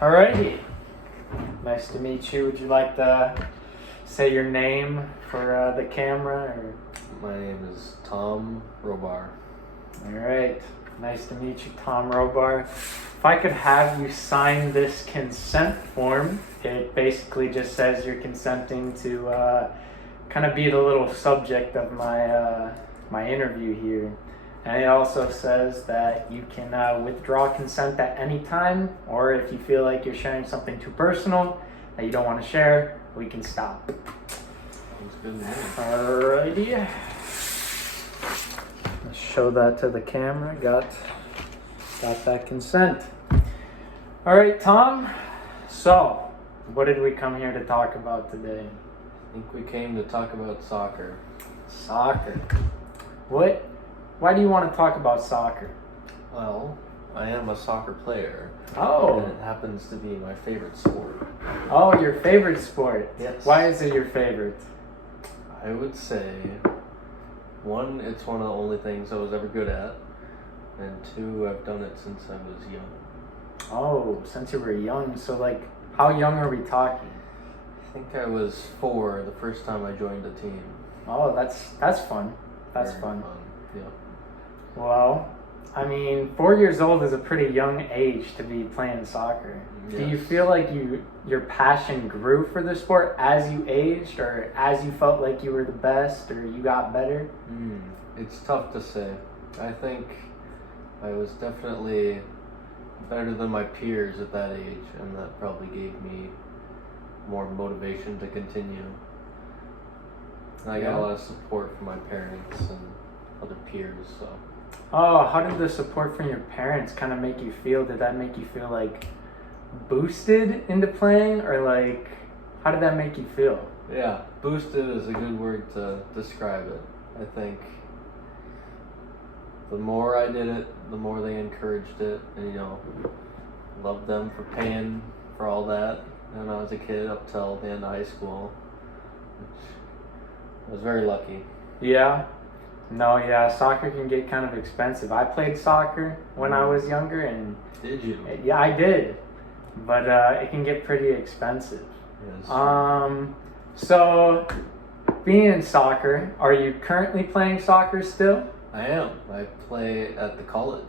Alrighty. Nice to meet you. Would you like to say your name for the camera? Or? My name is Tom Robar. Alright. Nice to meet you, Tom Robar. If I could have you sign this consent form, it basically just says you're consenting to kind of be the little subject of my interview here. And it also says that you can withdraw consent at any time, or if you feel like you're sharing something too personal that you don't want to share, we can stop. Sounds good to me. Alrighty. Let's show that to the camera. Got that consent. Alright, Tom. So, what did we come here to talk about today? I think we came to talk about soccer. Soccer. Why do you want to talk about soccer? Well, I am a soccer player. Oh. And it happens to be my favorite sport. Oh, your favorite sport? Yes. Why is it your favorite? I would say, one, it's one of the only things I was ever good at. And two, I've done it since I was young. Oh, since you were young. So, like, how young are we talking? I think I was 4 the first time I joined a team. Oh, that's fun. That's Very fun. Yeah. Well, I mean, 4 years old is a pretty young age to be playing soccer. Yes. Do you feel like your passion grew for the sport as you aged, or as you felt like you were the best, or you got better? It's tough to say. I think I was definitely better than my peers at that age, and that probably gave me more motivation to continue. And I got a lot of support from my parents and other peers, so. Oh, how did the support from your parents kind of make you feel? Did that make you feel like boosted into playing, or like how did that make you feel? Yeah, boosted is a good word to describe it. I think the more I did it, the more they encouraged it, and loved them for paying for all that when I was a kid up till the end of high school, which I was very lucky. Yeah. No, yeah, soccer can get kind of expensive. I played soccer when I was younger, and Did you? yeah, I did, but it can get pretty expensive. Yes. So being in soccer, are you currently playing soccer still? I am. I play at the college.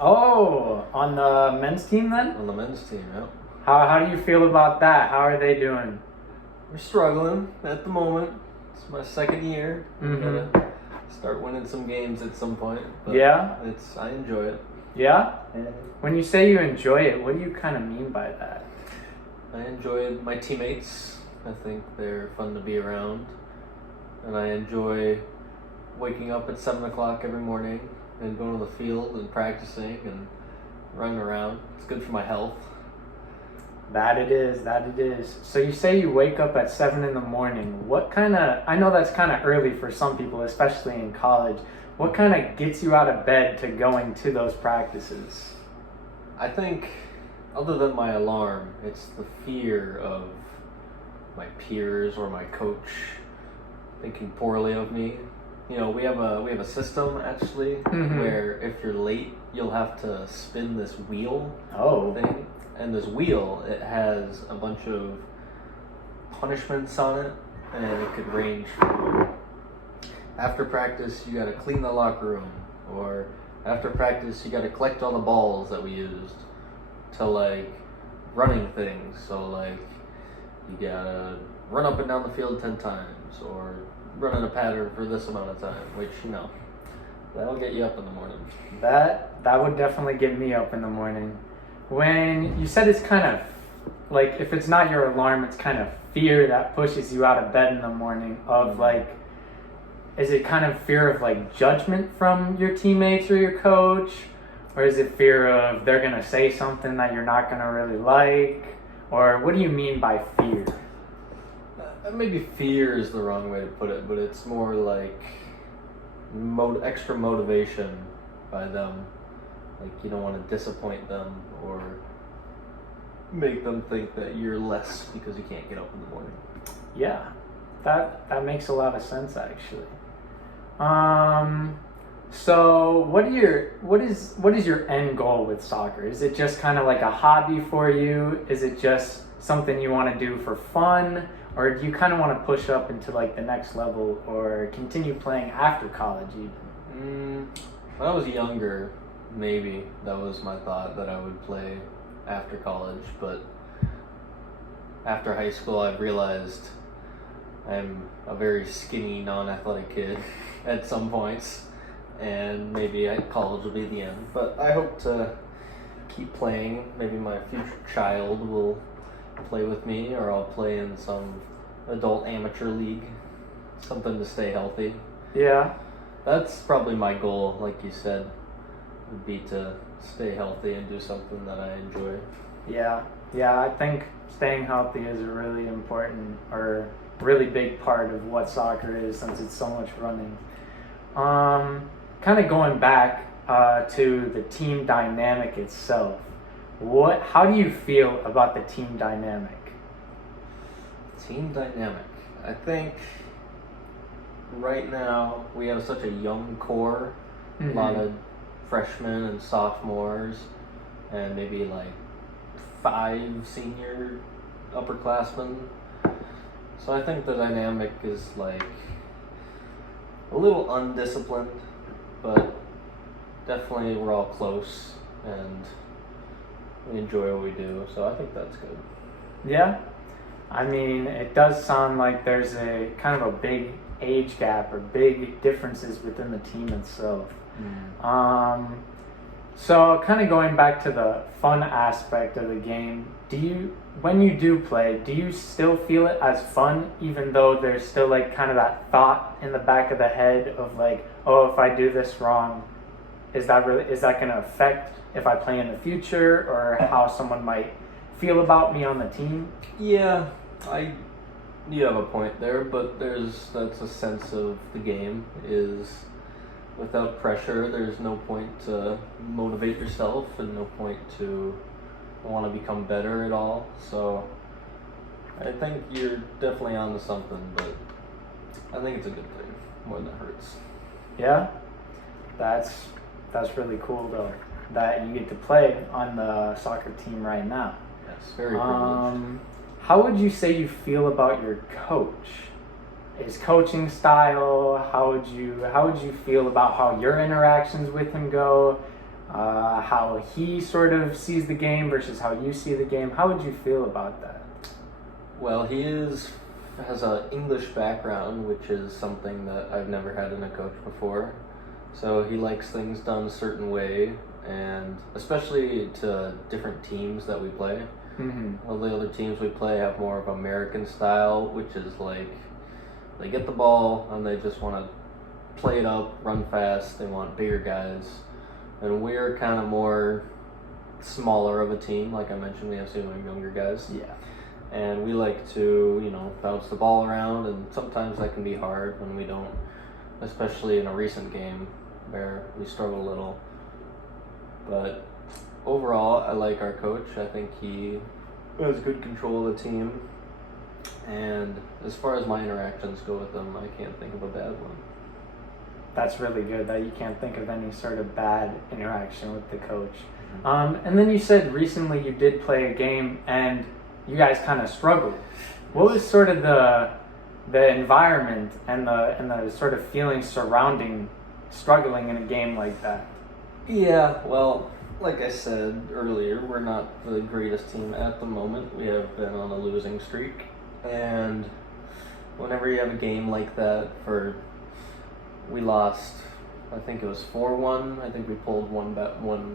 Oh, on the men's team then? On the men's team, yeah. How do you feel about that? How are they doing? We're struggling at the moment. It's my second year. Mhm. Gotta start winning some games at some point. But Yeah? I enjoy it. Yeah? When you say you enjoy it, what do you kind of mean by that? I enjoy my teammates. I think they're fun to be around. And I enjoy waking up at 7 o'clock every morning and going to the field and practicing and running around. It's good for my health. That it is. So you say you wake up at 7 in the morning. I know that's kind of early for some people, especially in college. What kind of gets you out of bed to going to those practices? I think, other than my alarm, it's the fear of my peers or my coach thinking poorly of me. We have a system actually where if you're late, you'll have to spin this wheel thing. And this wheel, it has a bunch of punishments on it, and it could range from after practice you gotta clean the locker room, or after practice you gotta collect all the balls that we used, to like running things. So like you gotta run up and down the field 10 times, or run in a pattern for this amount of time, which that'll get you up in the morning. That would definitely get me up in the morning. When you said it's kind of like, if it's not your alarm, it's kind of fear that pushes you out of bed in the morning, of like, is it kind of fear of like judgment from your teammates or your coach? Or is it fear of they're going to say something that you're not going to really like? Or what do you mean by fear? Maybe fear is the wrong way to put it, but it's more like extra motivation by them. Like you don't want to disappoint them or make them think that you're less because you can't get up in the morning. Yeah, that makes a lot of sense actually. So, what is your end goal with soccer? Is it just kind of like a hobby for you? Is it just something you want to do for fun, or do you kind of want to push up into like the next level or continue playing after college even? When I was younger, maybe that was my thought that I would play after college, but after high school, I realized I'm a very skinny, non-athletic kid at some points, and maybe college will be the end. But I hope to keep playing. Maybe my future child will play with me, or I'll play in some adult amateur league, something to stay healthy. Yeah. That's probably my goal, like you said, would be to stay healthy and do something that I enjoy. Yeah. Yeah, I think staying healthy is a really important or really big part of what soccer is, since it's so much running. Kind of going back to the team dynamic itself. How do you feel about the team dynamic? Team dynamic. I think right now we have such a young core, a lot of freshmen and sophomores, and maybe like 5 senior upperclassmen. So I think the dynamic is like a little undisciplined, but definitely we're all close and we enjoy what we do. So I think that's good. Yeah. I mean, it does sound like there's a kind of a big age gap or big differences within the team itself. So kind of going back to the fun aspect of the game, when you do play, do you still feel it as fun, even though there's still like kind of that thought in the back of the head of like, oh, if I do this wrong, is that going to affect if I play in the future, or how someone might feel about me on the team? Yeah, you have a point there, but that's a sense of the game is without pressure, there's no point to motivate yourself and no point to want to become better at all. So I think you're definitely onto something, but I think it's a good thing more than it hurts. Yeah, that's really cool though, that you get to play on the soccer team right now. Yes, very privileged. How would you say you feel about your coach? His coaching style, how would you feel about how your interactions with him go? How he sort of sees the game versus how you see the game? How would you feel about that? Well, he has an English background, which is something that I've never had in a coach before. So he likes things done a certain way, and especially to different teams that we play. Well, the other teams we play have more of American style, which is like they get the ball and they just want to play it up, run fast. They want bigger guys. And we're kind of more smaller of a team. Like I mentioned, we have some younger guys. Yeah. And we like to, bounce the ball around, and sometimes that can be hard when we don't, especially in a recent game where we struggle a little. But overall, I like our coach. I think he has good control of the team. And as far as my interactions go with him, I can't think of a bad one. That's really good that you can't think of any sort of bad interaction with the coach. And then you said recently you did play a game and you guys kind of struggled. What was sort of the environment and the sort of feeling surrounding struggling in a game like that? Yeah, well, like I said earlier, we're not the greatest team at the moment. We have been on a losing streak. And whenever you have a game like that, we lost, I think it was 4-1. I think we pulled one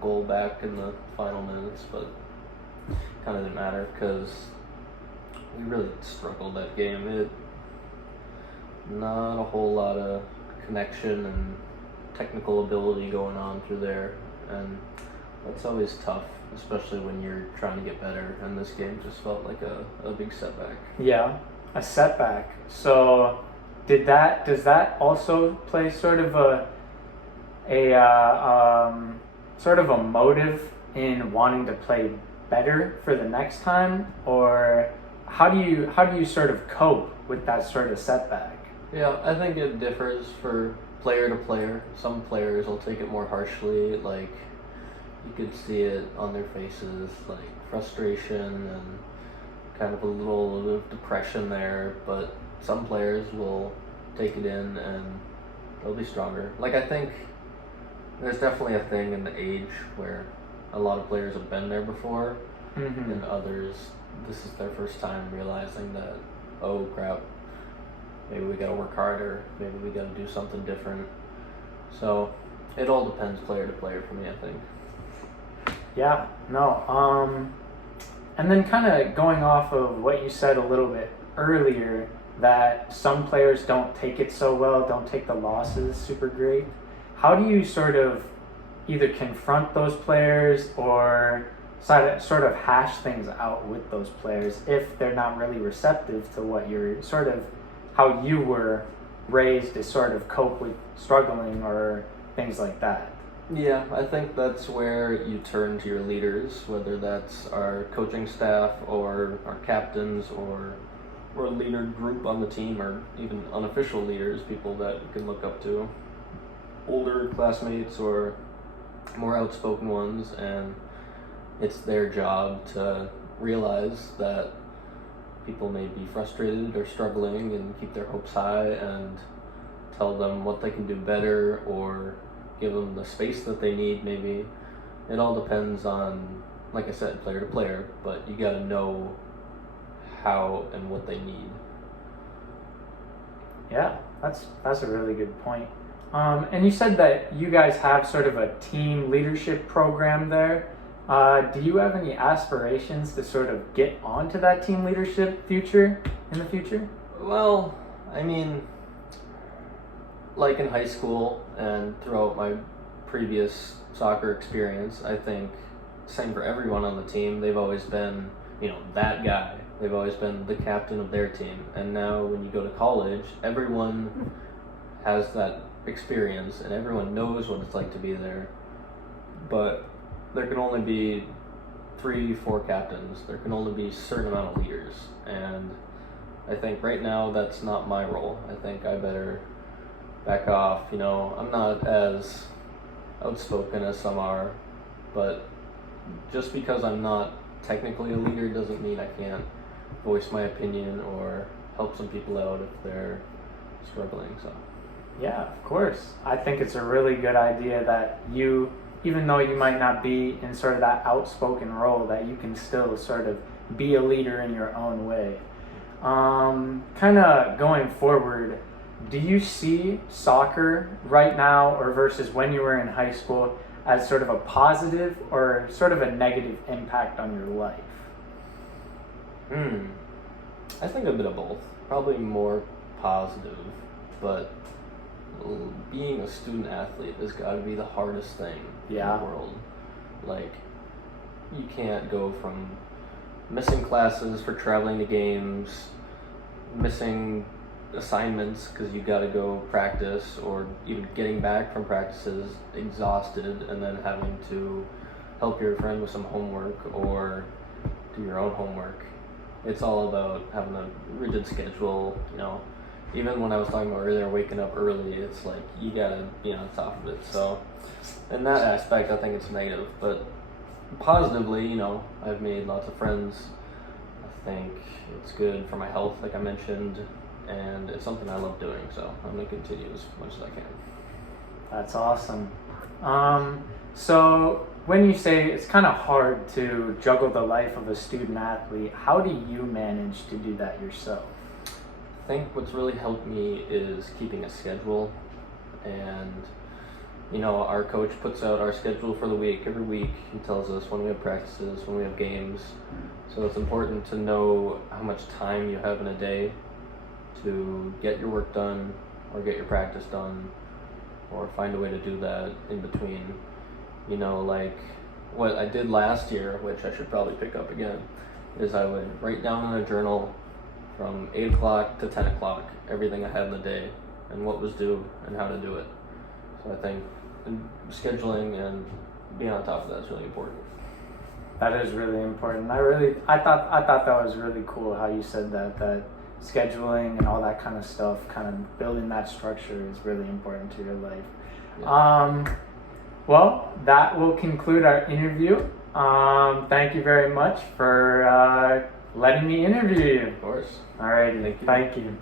goal back in the final minutes, but kind of didn't matter because we really struggled that game. Not a whole lot of connection and technical ability going on through there, and that's always tough, especially when you're trying to get better, and this game just felt like a big setback. Yeah, a setback. So does that also play sort of a sort of a motive in wanting to play better for the next time, or how do you sort of cope with that sort of setback? Yeah, I think it differs for player to player. Some players will take it more harshly, like you could see it on their faces, like frustration and kind of a little bit of depression there, but some players will take it in and they'll be stronger. Like, I think there's definitely a thing in the age where a lot of players have been there before, and others, this is their first time realizing that, oh crap, maybe we gotta work harder, maybe we gotta do something different. So it all depends player to player for me, I think. Yeah, no. And then kind of going off of what you said a little bit earlier, that some players don't take it so well, don't take the losses super great. How do you sort of either confront those players or sort of hash things out with those players if they're not really receptive to what you're sort of, how you were raised to sort of cope with struggling or things like that? Yeah, I think that's where you turn to your leaders, whether that's our coaching staff or our captains or a leader group on the team, or even unofficial leaders, people that you can look up to, older classmates or more outspoken ones, and it's their job to realize that people may be frustrated or struggling and keep their hopes high and tell them what they can do better or give them the space that they need. Maybe it all depends on, like I said, player to player, but you got to know how and what they need. Yeah, that's a really good point. And you said that you guys have sort of a team leadership program there. Do you have any aspirations to sort of get onto that team leadership in the future? Well, I mean, like in high school and throughout my previous soccer experience, I think same for everyone on the team. They've always been, that guy. They've always been the captain of their team. And now when you go to college, everyone has that experience and everyone knows what it's like to be there. But there can only be 3-4 captains. There can only be a certain amount of leaders. And I think right now that's not my role. I think I better back off. I'm not as outspoken as some are, but just because I'm not technically a leader doesn't mean I can't voice my opinion or help some people out if they're struggling. So yeah, of course. I think it's a really good idea that you, even though you might not be in sort of that outspoken role, that you can still sort of be a leader in your own way. Kind of going forward, do you see soccer right now or versus when you were in high school as sort of a positive or sort of a negative impact on your life? I think a bit of both. Probably more positive, but being a student athlete has got to be the hardest thing in the world. Like, you can't go from missing classes for traveling to games, missing assignments because you got to go practice, or even getting back from practices exhausted and then having to help your friend with some homework or do your own homework. It's all about having a rigid schedule. Even when I was talking about earlier waking up early, it's like you gotta be on top of it. So in that aspect I think it's negative, but positively, I've made lots of friends. I think it's good for my health, like I mentioned, and it's something I love doing, so I'm going to continue as much as I can. That's awesome. So when you say it's kind of hard to juggle the life of a student athlete, how do you manage to do that yourself? I think what's really helped me is keeping a schedule, and our coach puts out our schedule for the week. Every week he tells us when we have practices, when we have games, so it's important to know how much time you have in a day to get your work done or get your practice done or find a way to do that in between. Like what I did last year, which I should probably pick up again, is I would write down in a journal from 8 o'clock to 10 o'clock everything I had in the day and what was due and how to do it. So I think scheduling and being on top of that is really important. That is really important. I thought that was really cool how you said that scheduling and all that kind of stuff, kind of building that structure is really important to your life. Yeah. Well, that will conclude our interview. Thank you very much for letting me interview you. Of course. All right, Thank you. Thank you.